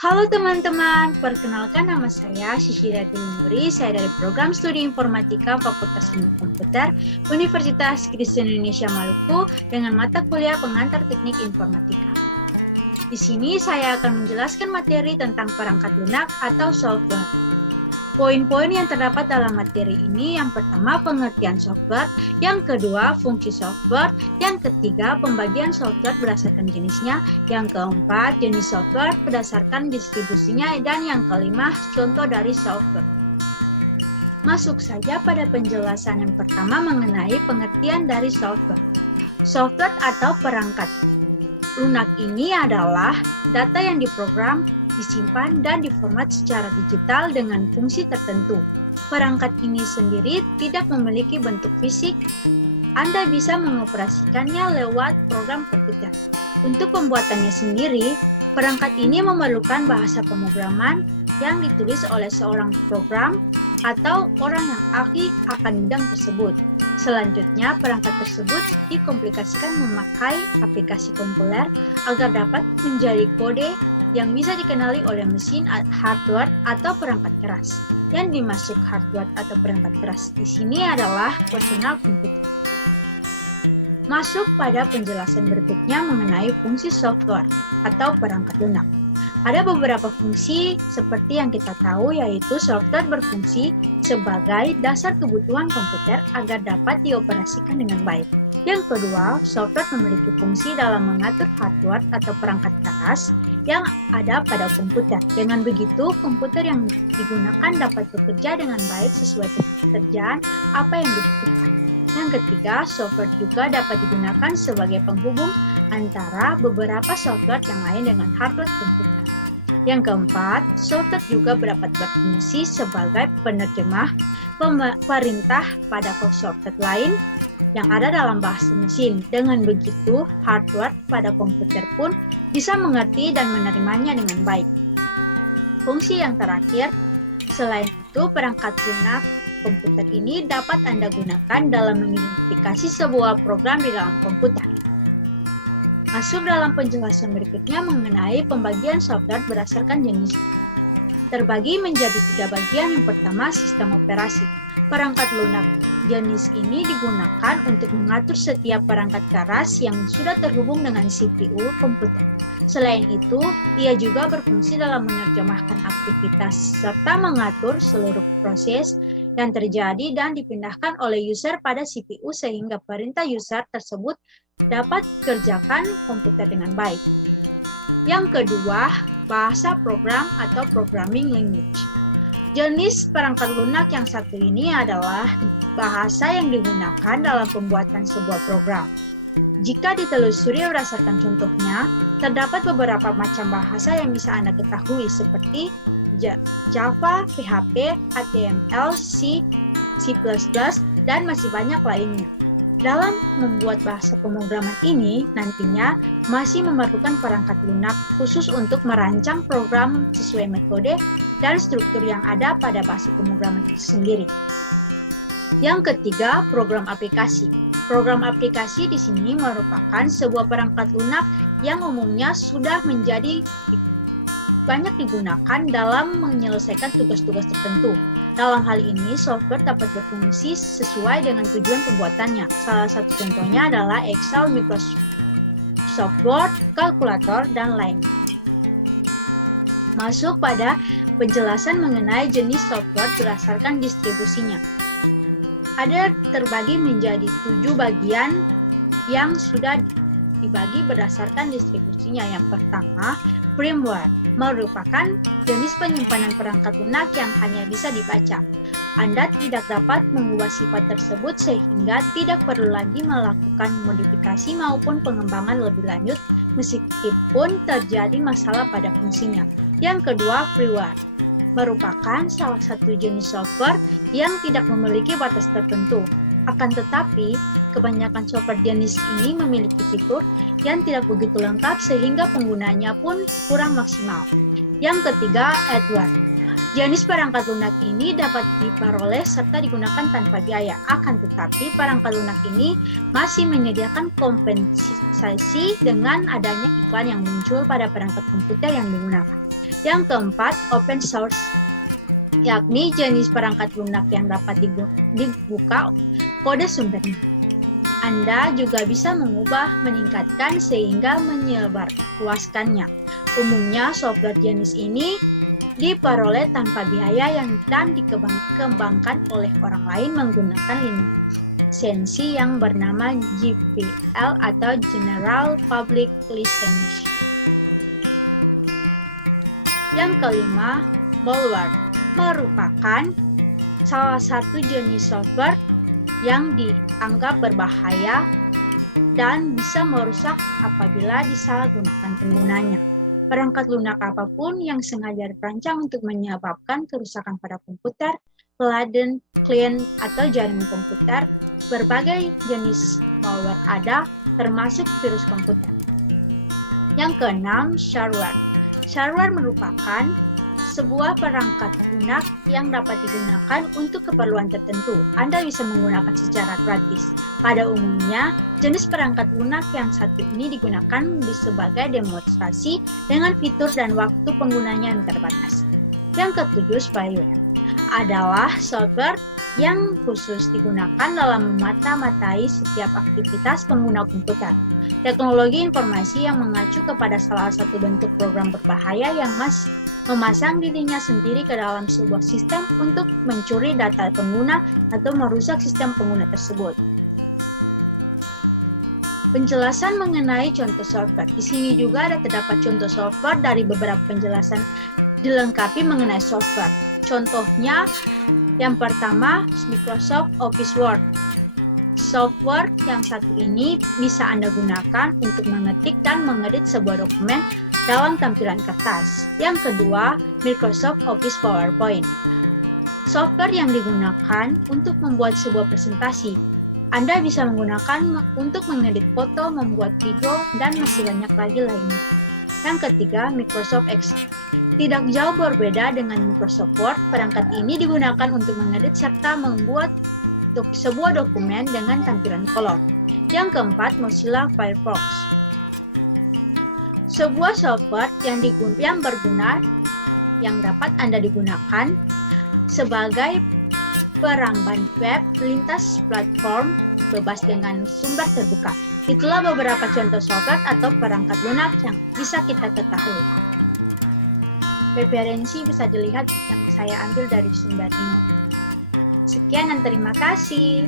Halo teman-teman, perkenalkan nama saya Syishiratih Nuri, saya dari Program Studi Informatika Fakultas Ilmu Komputer Universitas Kristen Indonesia Maluku dengan mata kuliah Pengantar Teknik Informatika. Di sini saya akan menjelaskan materi tentang perangkat lunak atau software. Poin-poin yang terdapat dalam materi ini, yang pertama pengertian software, yang kedua fungsi software, yang ketiga pembagian software berdasarkan jenisnya, yang keempat jenis software berdasarkan distribusinya, dan yang kelima contoh dari software. Masuk saja pada penjelasan yang pertama mengenai pengertian dari software. Software atau perangkat lunak ini adalah data yang diprogram, disimpan, dan diformat secara digital dengan fungsi tertentu. Perangkat ini sendiri tidak memiliki bentuk fisik. Anda bisa mengoperasikannya lewat program komputer. Untuk pembuatannya sendiri, perangkat ini memerlukan bahasa pemrograman yang ditulis oleh seorang program atau orang yang ahli akan bidang tersebut. Selanjutnya, perangkat tersebut dikomplikasikan memakai aplikasi kompiler agar dapat menjadi kode yang bisa dikenali oleh mesin, hardware, atau perangkat keras. Yang dimaksud hardware atau perangkat keras di sini adalah personal computer. Masuk pada penjelasan berikutnya mengenai fungsi software atau perangkat lunak. Ada beberapa fungsi seperti yang kita tahu, yaitu software berfungsi sebagai dasar kebutuhan komputer agar dapat dioperasikan dengan baik. Yang kedua, software memiliki fungsi dalam mengatur hardware atau perangkat keras yang ada pada komputer. Dengan begitu, komputer yang digunakan dapat bekerja dengan baik sesuai pekerjaan apa yang dibutuhkan. Yang ketiga, software juga dapat digunakan sebagai penghubung antara beberapa software yang lain dengan hardware komputer. Yang keempat, software juga dapat berfungsi sebagai penerjemah perintah pada software lain yang ada dalam bahasa mesin. Dengan begitu, hardware pada komputer pun bisa mengerti dan menerimanya dengan baik. Fungsi yang terakhir, selain itu, perangkat lunak komputer ini dapat Anda gunakan dalam mengidentifikasi sebuah program di dalam komputer. Masuk dalam penjelasan berikutnya mengenai pembagian software berdasarkan jenis. Terbagi menjadi 3 bagian. Yang pertama, sistem operasi. Perangkat lunak jenis ini digunakan untuk mengatur setiap perangkat keras yang sudah terhubung dengan CPU komputer. Selain itu, ia juga berfungsi dalam menerjemahkan aktivitas serta mengatur seluruh proses yang terjadi dan dipindahkan oleh user pada CPU sehingga perintah user tersebut dapat dikerjakan komputer dengan baik. Yang kedua, bahasa program atau programming language. Jenis perangkat lunak yang satu ini adalah bahasa yang digunakan dalam pembuatan sebuah program. Jika ditelusuri berdasarkan contohnya, terdapat beberapa macam bahasa yang bisa Anda ketahui seperti Java, PHP, HTML, C, C++, dan masih banyak lainnya. Dalam membuat bahasa pemrograman ini, nantinya masih memerlukan perangkat lunak khusus untuk merancang program sesuai metode dan struktur yang ada pada bahasa pemrograman itu sendiri. Yang ketiga, program aplikasi. Program aplikasi di sini merupakan sebuah perangkat lunak yang umumnya sudah menjadi banyak digunakan dalam menyelesaikan tugas-tugas tertentu. Dalam hal ini, software dapat berfungsi sesuai dengan tujuan pembuatannya. Salah satu contohnya adalah Excel, Microsoft Word, kalkulator, dan lainnya. Masuk pada penjelasan mengenai jenis software berdasarkan distribusinya. Ada terbagi menjadi 7 bagian yang sudah dibagi berdasarkan distribusinya. Yang pertama, firmware merupakan jenis penyimpanan perangkat lunak yang hanya bisa dibaca. Anda tidak dapat mengubah sifat tersebut sehingga tidak perlu lagi melakukan modifikasi maupun pengembangan lebih lanjut meskipun terjadi masalah pada fungsinya. Yang kedua, freeware merupakan salah satu jenis software yang tidak memiliki batas tertentu. Akan tetapi, kebanyakan software jenis ini memiliki fitur yang tidak begitu lengkap sehingga penggunanya pun kurang maksimal. Yang ketiga, adware. Jenis perangkat lunak ini dapat diperoleh serta digunakan tanpa biaya. Akan tetapi, perangkat lunak ini masih menyediakan kompensasi dengan adanya iklan yang muncul pada perangkat komputer yang digunakan. Yang keempat, open source, yakni jenis perangkat lunak yang dapat dibuka kode sumbernya. Anda juga bisa mengubah, meningkatkan, sehingga menyebarluaskannya. Umumnya, software jenis ini diperoleh tanpa biaya dan dikembangkan oleh orang lain menggunakan lisensi yang bernama GPL atau General Public License. Yang kelima, malware merupakan salah satu jenis software yang dianggap berbahaya dan bisa merusak apabila disalahgunakan penggunanya. Perangkat lunak apapun yang sengaja dirancang untuk menyebabkan kerusakan pada komputer, laden, klien, atau jaringan komputer, berbagai jenis malware ada, termasuk virus komputer. Yang keenam, shareware. Shareware merupakan sebuah perangkat lunak yang dapat digunakan untuk keperluan tertentu. Anda bisa menggunakan secara gratis. Pada umumnya, jenis perangkat lunak yang satu ini digunakan sebagai demonstrasi dengan fitur dan waktu penggunanya yang terbatas. Yang ketujuh, spyware adalah software yang khusus digunakan dalam memata-matai setiap aktivitas pengguna komputer. Teknologi informasi yang mengacu kepada salah satu bentuk program berbahaya yang memasang dirinya sendiri ke dalam sebuah sistem untuk mencuri data pengguna atau merusak sistem pengguna tersebut. Penjelasan mengenai contoh software. Di sini juga terdapat contoh software dari beberapa penjelasan dilengkapi mengenai software. Contohnya, yang pertama, Microsoft Office Word. Software yang satu ini bisa Anda gunakan untuk mengetik dan mengedit sebuah dokumen dalam tampilan kertas. Yang kedua, Microsoft Office PowerPoint. Software yang digunakan untuk membuat sebuah presentasi. Anda bisa menggunakan untuk mengedit foto, membuat video, dan masih banyak lagi lainnya. Yang ketiga, Microsoft Excel. Tidak jauh berbeda dengan Microsoft Word, perangkat ini digunakan untuk mengedit serta membuat sebuah dokumen dengan tampilan kolom. Yang keempat, Mozilla Firefox. Sebuah software yang berguna yang dapat Anda digunakan sebagai peramban web lintas platform bebas dengan sumber terbuka. Itulah beberapa contoh software atau perangkat lunak yang bisa kita ketahui. Referensi bisa dilihat yang saya ambil dari sumber ini. Sekian dan terima kasih.